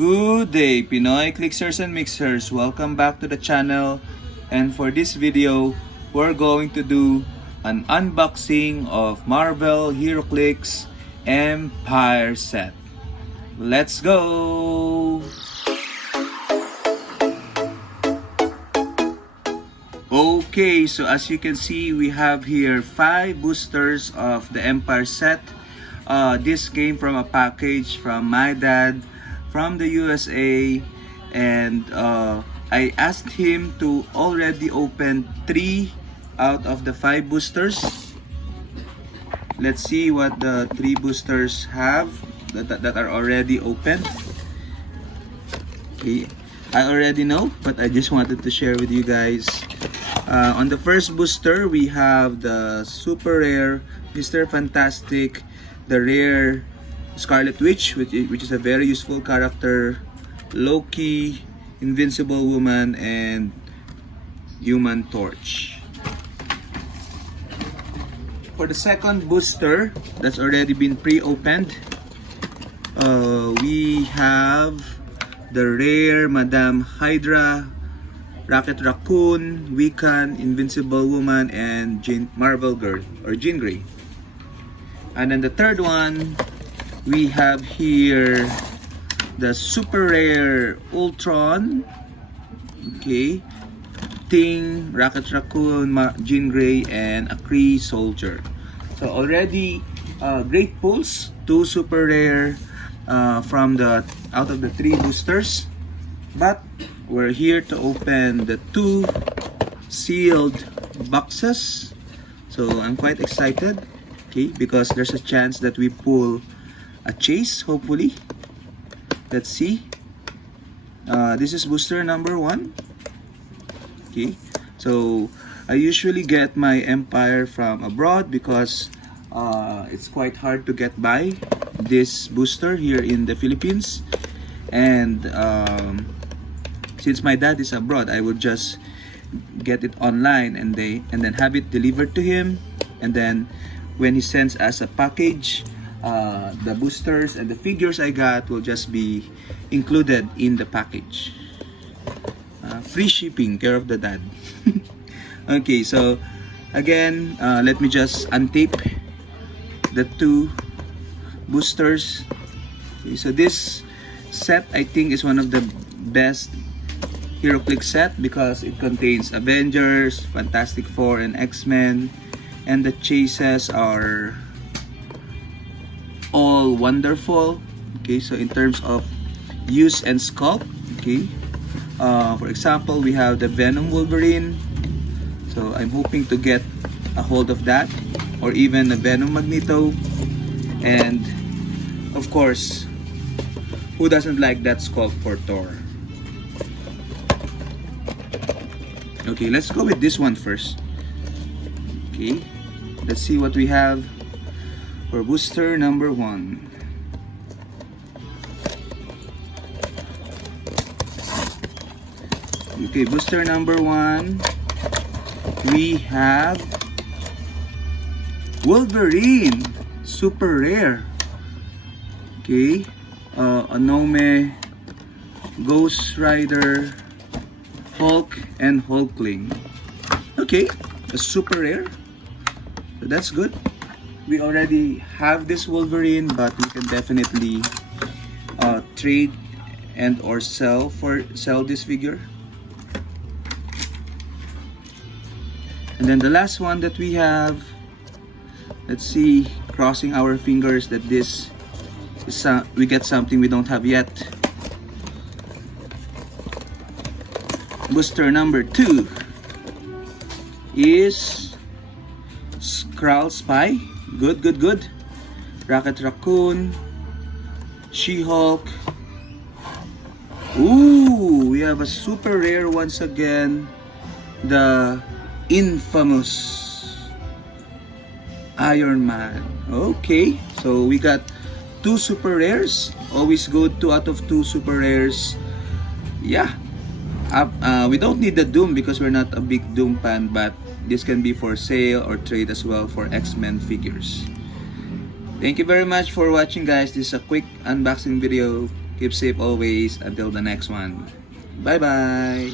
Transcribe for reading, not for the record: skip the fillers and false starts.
Good day, Pinoy Clixers and Mixers. Welcome back to the channel. And for this video, we're going to do an unboxing of Marvel Heroclix Empyre set. Let's go! Okay, so as you can see, we have here 5 boosters of the Empyre set. This came from a package from my dad from the USA, and I asked him to already open 3 out of the 5 boosters. Let's see what the 3 boosters have that are already open. Okay, I already know, but I just wanted to share with you guys. On the first booster, we have the super rare Mr. Fantastic, the rare Scarlet Witch, which is a very useful character, Loki, Invincible Woman, and Human Torch. For the second booster, that's already been pre-opened, we have the rare Madame Hydra, Rocket Raccoon, Wiccan, Invincible Woman, and Marvel Girl, or Jean Grey. And then the third one, we have here the super rare Ultron, okay, Ting, Rocket Raccoon, Jean Grey, and a Kree Soldier. So already great pulls, 2 super rare from out of the 3 boosters. But we're here to open the 2 sealed boxes. So I'm quite excited, okay, because there's a chance that we pull a chase, hopefully. Let's see. This is booster number 1. Okay, so I usually get my Empyre from abroad because it's quite hard to get by this booster here in the Philippines. And since my dad is abroad, I would just get it online and then have it delivered to him. And then when he sends us a package, the boosters and the figures I got will just be included in the package. Free shipping, care of the dad. Okay, so again, let me just untape the 2 boosters. Okay, so this set, I think, is one of the best Heroclix set because it contains Avengers, Fantastic Four, and X-Men, and the chases are all wonderful. Okay, so in terms of use and sculpt, okay, for example, we have the Venom Wolverine, so I'm hoping to get a hold of that, or even the Venom Magneto. And of course, who doesn't like that sculpt for Thor? Okay, let's go with this one first. Okay, let's see what we have for booster number 1. Okay, booster number 1, we have Wolverine, super rare. Okay, Onome, Ghost Rider, Hulk, and Hulkling. Okay, a super rare, so that's good. We already have this Wolverine, but we can definitely trade and or sell this figure. And then the last one that we have, let's see, crossing our fingers that this is we get something we don't have yet. Booster number 2 is Skrull Spy. Good. Rocket Raccoon, She-Hulk. Ooh, we have a super rare once again, the infamous Iron Man. Okay, so we got 2 super rares. Always good, 2 out of 2 super rares. Yeah, we don't need the Doom because we're not a big Doom fan, but this can be for sale or trade as well for X-Men figures. Thank you very much for watching, guys. This is a quick unboxing video. Keep safe always. Until the next one. Bye-bye.